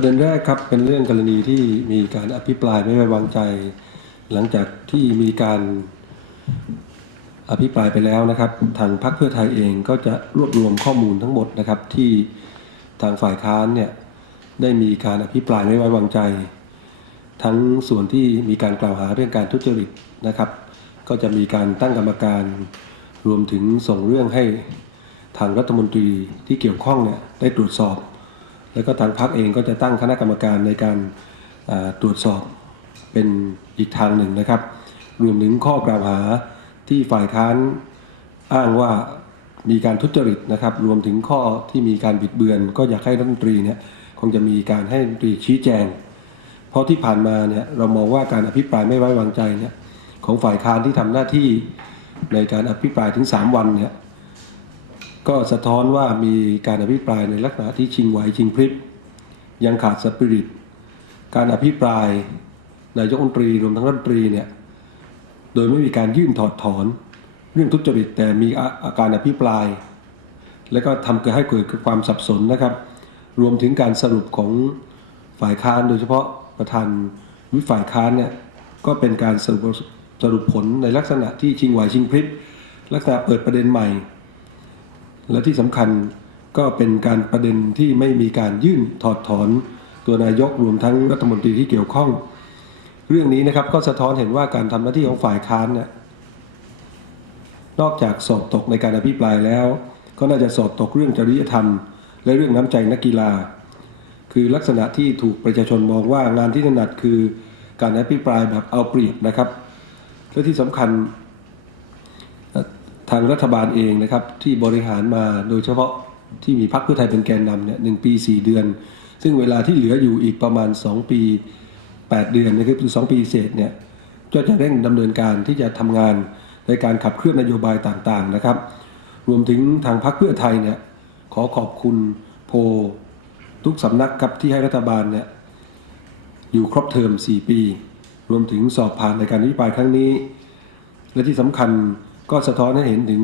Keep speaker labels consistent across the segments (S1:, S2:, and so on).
S1: ประเด็นแรกครับเป็นเรื่องกรณีที่มีการอภิปรายไม่ไว้วางใจ หลังจากที่มีการอภิปรายไปแล้วนะครับ ทางพรรคเพื่อไทยเองก็จะรวบรวมข้อมูลทั้งหมดนะครับที่ทางฝ่ายค้านเนี่ยได้มีการอภิปรายไม่ไว้วางใจ ทั้งส่วนที่มีการกล่าวหาเรื่องการทุจริตนะครับ ก็จะมีการตั้งกรรมการรวมถึงส่งเรื่องให้ทางรัฐมนตรีที่เกี่ยวข้องเนี่ยได้ตรวจสอบ แล้วก็ทางพรรคเองก็จะตั้งคณะกรรมการในการตรวจสอบเป็นอีกทางหนึ่งนะครับ รวมถึงข้อกล่าวหาที่ฝ่ายค้านอ้างว่ามีการทุจริตนะครับ รวมถึงข้อที่มีการบิดเบือน ก็อยากให้รัฐมนตรีเนี่ยคงจะมีการให้รัฐมนตรีชี้แจง เพราะที่ผ่านมาเนี่ยเรามองว่าการอภิปรายไม่ไว้วางใจเนี่ยของฝ่ายค้านที่ทำหน้าที่ในการอภิปรายถึง 3 วันเนี่ย ก็สะท้อนว่ามีการอภิปรายในลักษณะที่ชิงไหวชิงพริบยังขาดสปิริต การอภิปรายนายกรัฐมนตรีรวมทั้งรัฐมนตรีเนี่ยโดยไม่มีการยื่นถอดถอน เรื่องทุจริตแต่มีอาการอภิปราย และก็ทำเกิดให้เกิดความสับสนนะครับ รวมถึงการสรุปของฝ่ายค้านโดยเฉพาะประธานวิฝ่ายค้านเนี่ยก็เป็นการสรุปสรุปผลในลักษณะที่ชิงไหวชิงพริบลักษณะเปิดประเด็นใหม่ และที่สำคัญก็เป็นการประเด็นที่ไม่มีการยื่นถอดถอนตัวนายกรวมทั้งรัฐมนตรีที่เกี่ยวข้อง เรื่องนี้นะครับก็สะท้อนเห็นว่าการทำหน้าที่ของฝ่ายค้านเนี่ยนอกจากสอบตกในการอภิปรายแล้ว ก็น่าจะสอบตกเรื่องจริยธรรม และเรื่องน้ำใจนักกีฬา คือลักษณะที่ถูกประชาชนมองว่างานที่ถนัดคือการอภิปรายแบบเอาเปรียบนะครับและที่สำคัญ ทางรัฐบาลเองนะครับที่บริหารมาโดยเฉพาะที่มีพรรคเพื่อไทยเป็นแกนนำเนี่ยหนึ่งปี 4 เดือน ซึ่งเวลาที่เหลืออยู่อีกประมาณ 2 ปี 8 เดือนนะครับคือ2ปีเศษเนี่ยก็จะเร่งดำเนินการที่จะทำงานในการขับเคลื่อนนโยบายต่างๆนะครับ รวมถึงทางพรรคเพื่อไทยเนี่ยขอขอบคุณโพลทุกสำนักครับที่ให้รัฐบาลเนี่ยอยู่ครบเทอม 4 ปี รวมถึงสอบผ่านในการอภิปรายครั้งนี้ และที่สำคัญ ก็สะท้อนให้เห็นถึง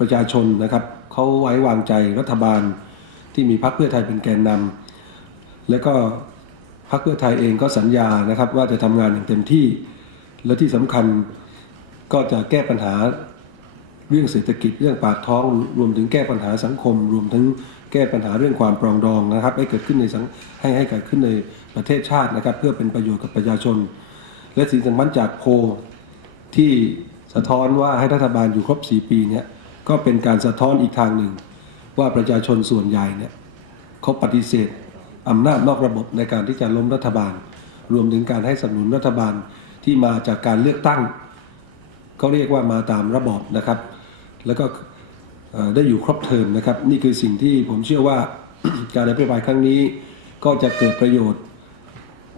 S1: ประชาชนนะครับเขาไว้วางใจรัฐบาลที่มีพรรคเพื่อไทยเป็นแกนนำและก็พรรคเพื่อไทยเองก็สัญญานะครับ ว่าจะทำงานอย่างเต็มที่ และที่สำคัญก็จะแก้ปัญหาเรื่องเศรษฐกิจเรื่องปากท้อง รวมถึงแก้ปัญหาสังคม รวมทั้งแก้ปัญหาเรื่องความปรองดองนะครับ ให้เกิดขึ้นในสังให้ให้เกิดขึ้นในประเทศชาตินะครับ เพื่อเป็นประโยชน์กับประชาชน และสิ่งสำคัญจากโพที่ สะท้อนว่าให้รัฐบาลอยู่ครบ 4 ปีเนี่ยก็เป็นการสะท้อนอีกทางหนึ่ง ว่าประชาชนส่วนใหญ่เนี่ยเขาปฏิเสธอำนาจนอกระบบในการที่จะล้มรัฐบาล รวมถึงการให้สนับสนุนรัฐบาลที่มาจากการเลือกตั้งเขาเรียกว่ามาตามระบอบนะครับ แล้วก็ได้อยู่ครบเทอมนะครับ นี่คือสิ่งที่ผมเชื่อว่าการอภิปรายครั้งนี้ ก็จะเกิดประโยชน์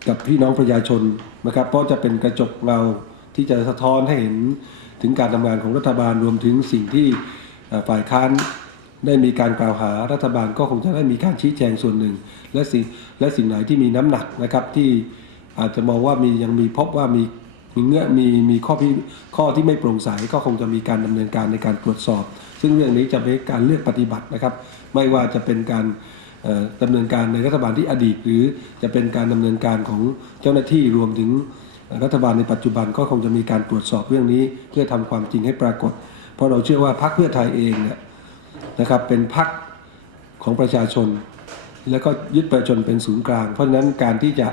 S1: กับพี่น้องประชาชนนะครับ เพราะจะเป็นกระจกเงาที่จะสะท้อนให้เห็น ถึงการทำงานของรัฐบาลรวมถึงสิ่งที่ฝ่ายค้านได้มีการกล่าวหารัฐบาลก็คงจะได้มีการชี้แจงส่วนหนึ่ง และสิ่งและสิ่งไหนที่มีน้ำหนักนะครับที่อาจจะมองว่ามียังมีพบว่ามีมีเงื่อนมีมีข้อพิข้อที่ไม่โปร่งใสก็คงจะมีการดำเนินการในการตรวจสอบ ซึ่งเรื่องนี้จะเป็นการเลือกปฏิบัตินะครับ ไม่ว่าจะเป็นการเอ่อดำเนินการในรัฐบาลที่อดีต หรือจะเป็นการดำเนินการของเจ้าหน้าที่รวมถึง รัฐบาลในปัจจุบันก็คงจะมีการตรวจสอบเรื่องนี้ เพื่อทำความจริงให้ปรากฏ เพราะเราเชื่อว่าพรรคเพื่อไทยเองเนี่ยนะครับเป็นพรรคของประชาชน แล้วก็ยึดประชาชนเป็นศูนย์กลาง เพราะฉะนั้นการที่จะ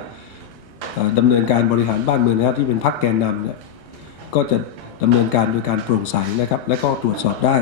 S1: เอ่อดำเนินการบริหารบ้านเมืองนะครับที่เป็นพรรคแกนนำเนี่ยก็จะดำเนินการโดยการโปร่งใสนะครับและก็ตรวจสอบได้